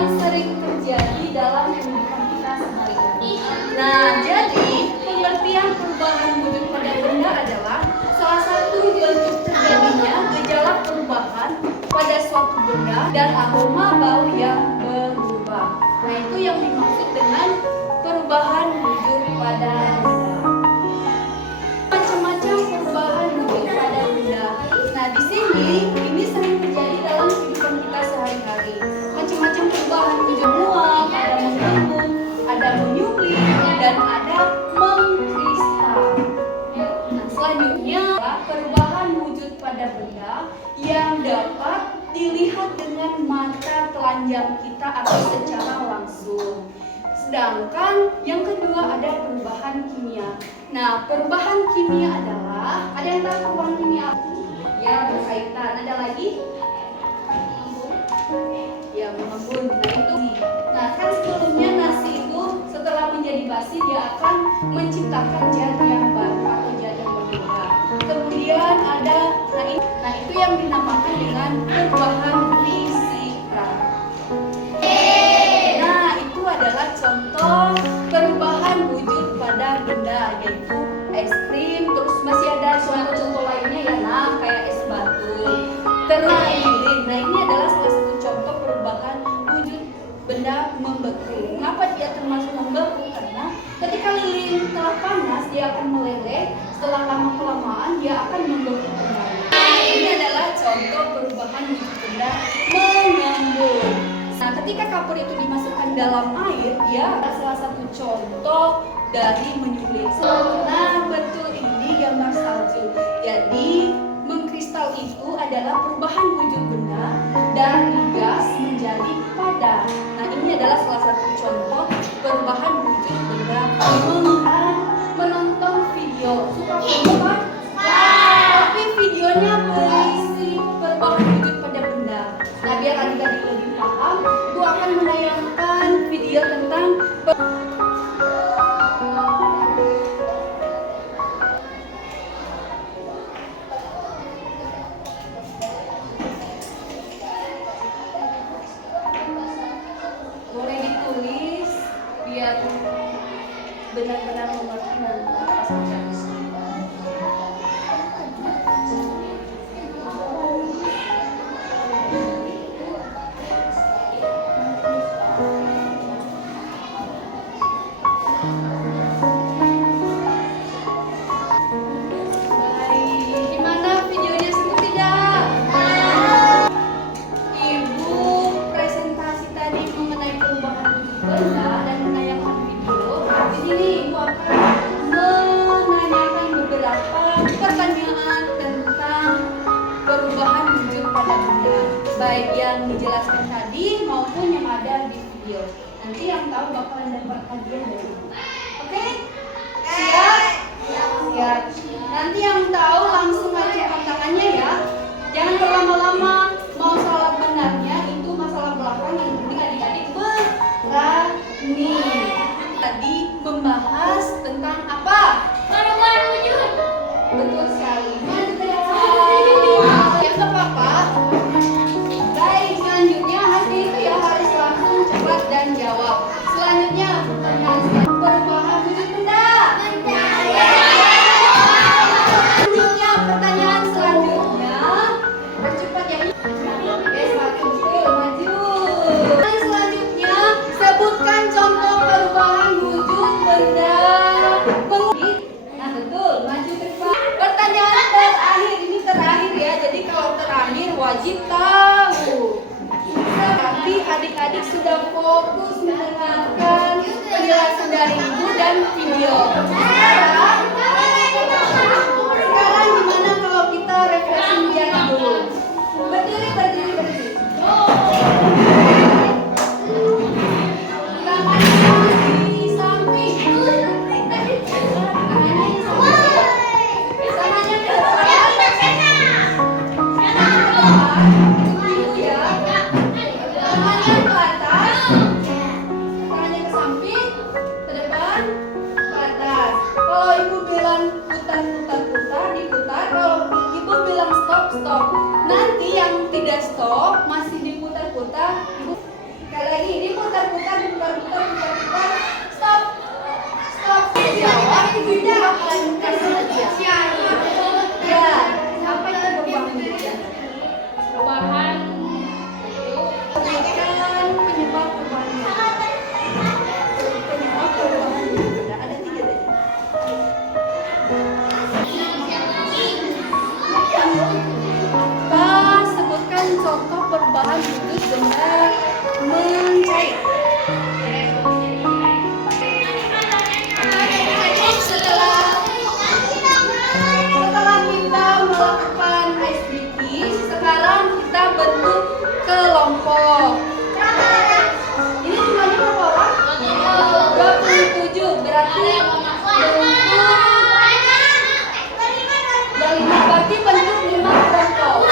yang sering terjadi dalam kehidupan kita sehari-hari. Nah, jadi pengertian perubahan wujud pada benda adalah salah satu bentuk terjadinya gejala perubahan pada suatu benda dan aroma bau yang berubah. Nah, itu yang dimaksud dengan perubahan wujud pada benda. Macam-macam perubahan wujud pada benda. Nah, di sini ini sering terjadi dalam kehidupan kita sehari-hari. Macam-macam perubahan wujud muam, ada mengembung, ada menyupli, dan ada mengkristal. Nah, selanjutnya perubahan wujud pada benda yang dapat dilihat dengan mata telanjang kita atau secara langsung. Sedangkan yang kedua ada perubahan kimia. Nah, perubahan kimia adalah, ada yang tahu perubahan kimia? Ya, berkaitan. Ada lagi? Ya, mengembun. Nah, itu. Nah, kan sebelumnya nasi itu setelah menjadi basi dia akan menciptakan zat yang baru atau zat yang berbeda. Kemudian ada, nah itu yang dinamakan dengan perubahan fisika. Nah, itu adalah contoh perubahan wujud pada benda, yaitu es krim. Terus masih ada contoh-contoh lainnya ya, nah kayak es batu. Terus lilin. Nah, ini adalah salah satu contoh perubahan wujud benda membeku. Mengapa dia termasuk membeku? Karena ketika lilin telah panas dia akan meleleh. Setelah lama-kelamaan dia akan membeku kembali. Ini adalah contoh perubahan wujud benda mengembun. Nah, ketika ketika kapur itu dimasukkan dalam air, dia adalah salah satu contoh dari menyulit. Nah, betul, ini gambar salju. Jadi mengkristal itu adalah perubahan wujud benda dari gas menjadi padat. Nah, ini adalah salah satu contoh perubahan wujud benda. Menonton video, suka video kan? Tapi videonya berisi perubahan wujud pada benda. Nah, biar adik-adik lebih paham, itu akan menayangkan video tentang boleh ditulis biar benar-benar mengerti dan pas baca. Baik yang dijelaskan tadi maupun yang ada di video. Nanti yang tahu bakalan dapat hadiah dari ibu. Oke? Siap? Siap. Nanti yang tahu langsung acungkan tangannya ya. Jangan berlama-lama. Mau salah benarnya itu masalah belakang, yang penting adik-adik berani. Tadi membahas tentang apa? Perubahan wujud. Betul sekali. Ya nggak apa-apa. Selanjutnya hasil itu ya harus langsung cepat dan jawab. Selanjutnya pertanyaan perubahan wujud benda. Selanjutnya pertanyaan selanjutnya percepat ya. Maju. Dan selanjutnya sebutkan contoh perubahan wujud benda. Nah betul, maju ke depan. Pertanyaan terakhir, ini terakhir ya. Jadi kalau terakhir wajib tahu. Tapi adik-adik sudah fokus mendengarkan penjelasan dari ibu dan video. Sekarang gimana kalau kita refreshing jari dulu? Berdiri. Tangannya di samping. Tangannya di samping. Tangannya ke stop. Nanti yang tidak stop masih diputar-putar. Sekali lagi diputar-putar. Stop. Jawab ibu akan kasih hadiah. Ya, apa itu perubahan wujud? Perubahan Penyebab perubahan wujud. Ada 3 tadi. Sebutkan contoh perubahan wujud benda mencair. Setelah kita melakukan ice breaking, sekarang kita bentuk kelompok. Ini jumlahnya berapa orang? 27, berarti berarti bentuk 5 kelompok.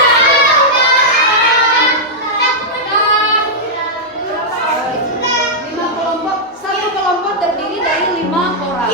5 kelompok, satu kelompok terdiri dari 5 orang.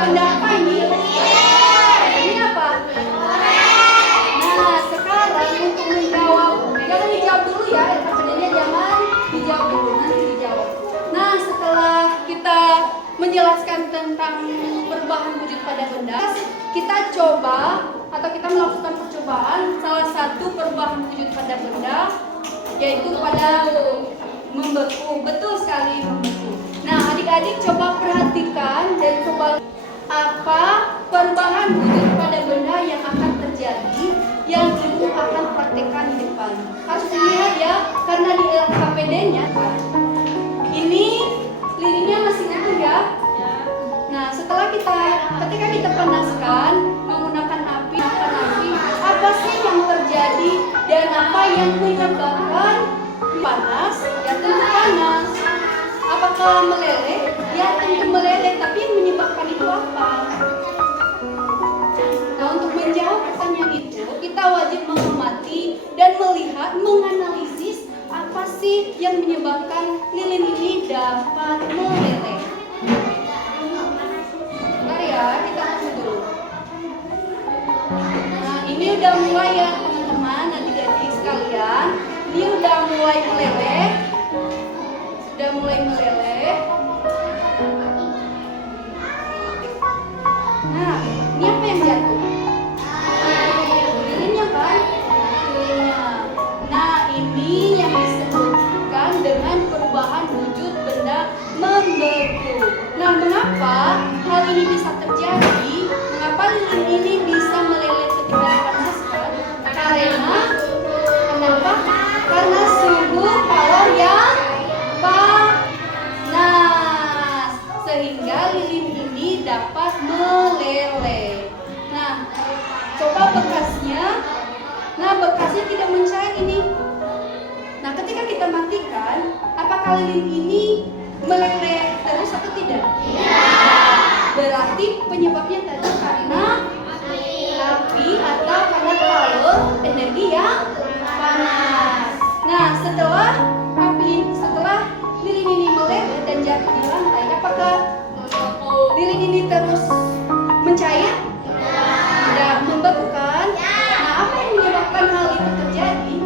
benda apa ini? Ini apa? Nah, sekarang untuk menjawab, jangan dijawab dulu ya, LKPD-nya jangan dijawab dulu, nanti dijawab. Nah, setelah kita menjelaskan tentang perubahan wujud pada benda, kita coba atau kita melakukan percobaan salah satu perubahan wujud pada benda, yaitu pada membeku. Betul sekali, membeku. Nah, adik-adik coba perhatikan dan coba apa perubahan wujud pada benda yang akan terjadi yang ibu akan praktekkan di depan. Harus dilihat ya, karena di LKPD-nya ini lilinnya masih utuh ya. Nah, ketika kita panaskan menggunakan api, apa sih yang terjadi dan apa yang menyebabkan panas? Ya tentu panas. Apakah meleleh? Ya tentu meleleh, tapi yang menyebabkan itu apa? Nah, untuk menjawab pertanyaan itu, kita wajib mengamati dan melihat, menganalisis apa sih yang menyebabkan lilin ini dapat meleleh. Bentar ya, kita tunggu dulu. Nah, ini udah mulai ya teman-teman, adik-adik sekalian. Ini udah mulai meleleh. Sudah mulai meleleh. Nah, ini apa yang jatuh? Lilinnya kan? Lilinnya. Nah, ini yang disebutkan dengan perubahan wujud benda membeku. Nah, mengapa hal ini bisa terjadi? Mengapa lilin ini bisa meleleh ketika dipanaskan? Kenapa? Karena suhu power yang panas, sehingga lilin ini dapat meleleh. Nah, coba bekasnya. Nah, bekasnya tidak mencair ini. Nah, ketika kita matikan, apakah lilin ini meleleh terus atau tidak? Berarti penyebabnya tadi karena api atau karena power energi yang panas. Nah, setelah lilin ini meleleh dan jatuh di lantai, apakah lilin ini terus mencair? Tidak, membeku kan? Nah, apa yang menyebabkan hal itu terjadi?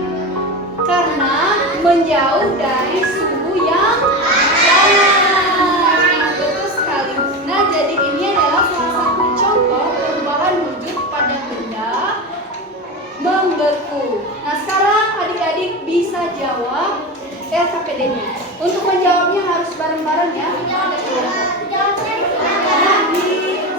Karena menjauh dari suhu yang panas. Betul sekali. Nah, jadi ini adalah salah satu contoh perubahan wujud pada benda membeku. Nah, sekarang adik-adik bisa jawab LKPD-nya. Untuk menjawabnya harus bareng-bareng ya. Ada kelompok. Nah,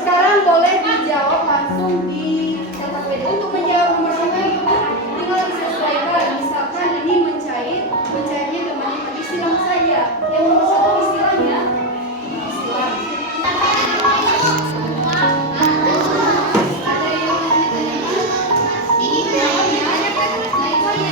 sekarang boleh dijawab langsung di LKPD. Untuk menjawab nomor 1 itu tinggal disesuaikan. Misalkan ini mencairnya kemana tadi silang saja. Yang nomor 1 istilahnya silang. Ada yang tanya-tanya? Ini jawabnya. Nah, itu aja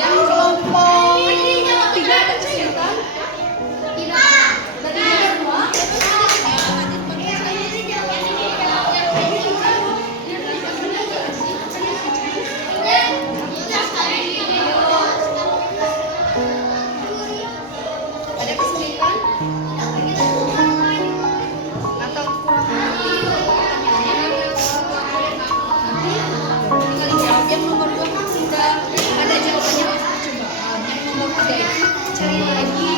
yang kelompok 3 ada kesulitan? Dari semua? Ada kesulitan? Atau kurang mengerti pertanyaannya? Tinggal dijawab. Yang nomor 2 kan sudah ada jawabannya untuk percobaan. Yang nomor 3 itu cari lagi.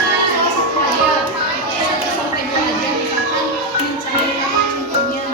Salah satu aja 1 sampai 2 aja, misalkan mencari contohnya.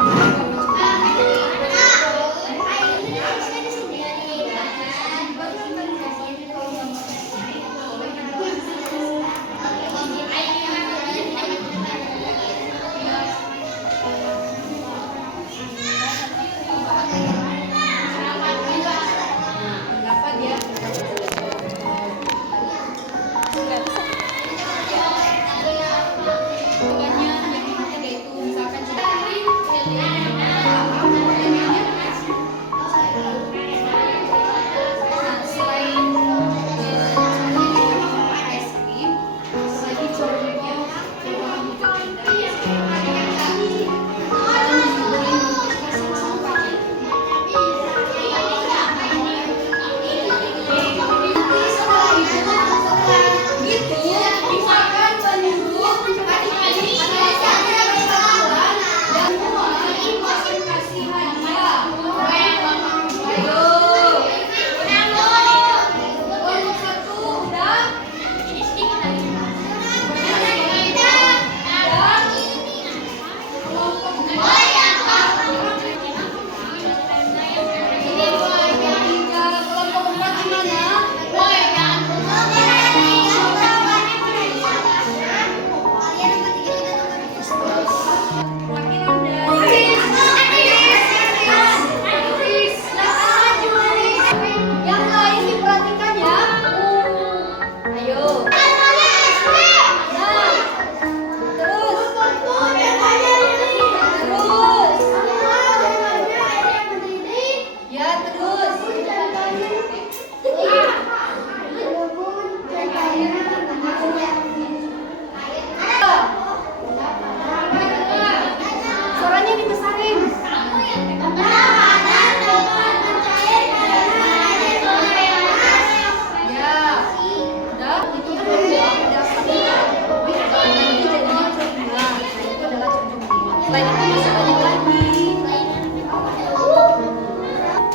Selain itu masih banyak lagi.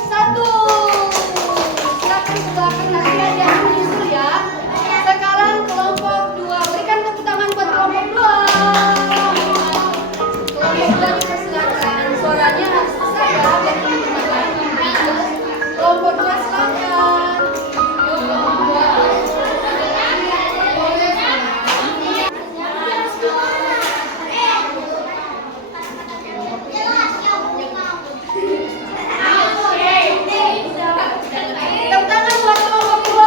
Satu. Silakan ke belakang, nanti ada yang menyusul ya. Sekarang kelompok 2. Berikan tepuk tangan buat kelompok 2. Kelompok 2 dipersilakan. Suaranya harus besar ya, biar teman-teman lain dengar. Kelompok 2 silakan. Yuk, kelompok 2. Tepuk tangan buat kelompok 2.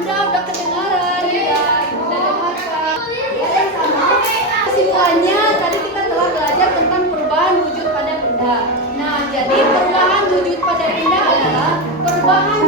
Udah kedengaran ya, udah dengarkan. Kesimpulannya tadi kita telah belajar tentang perubahan wujud pada benda. Nah, jadi perubahan wujud pada benda adalah perubahan